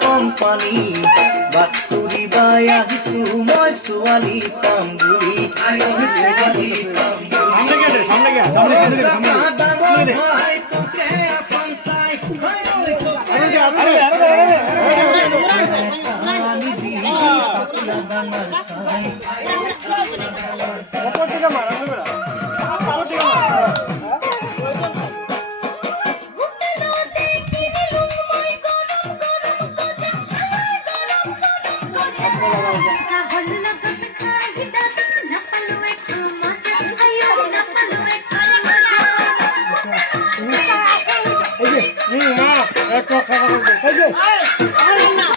company বাতুৰি by আহিছো মই ছোৱালী পাম বুলি ছোৱালী পাম এক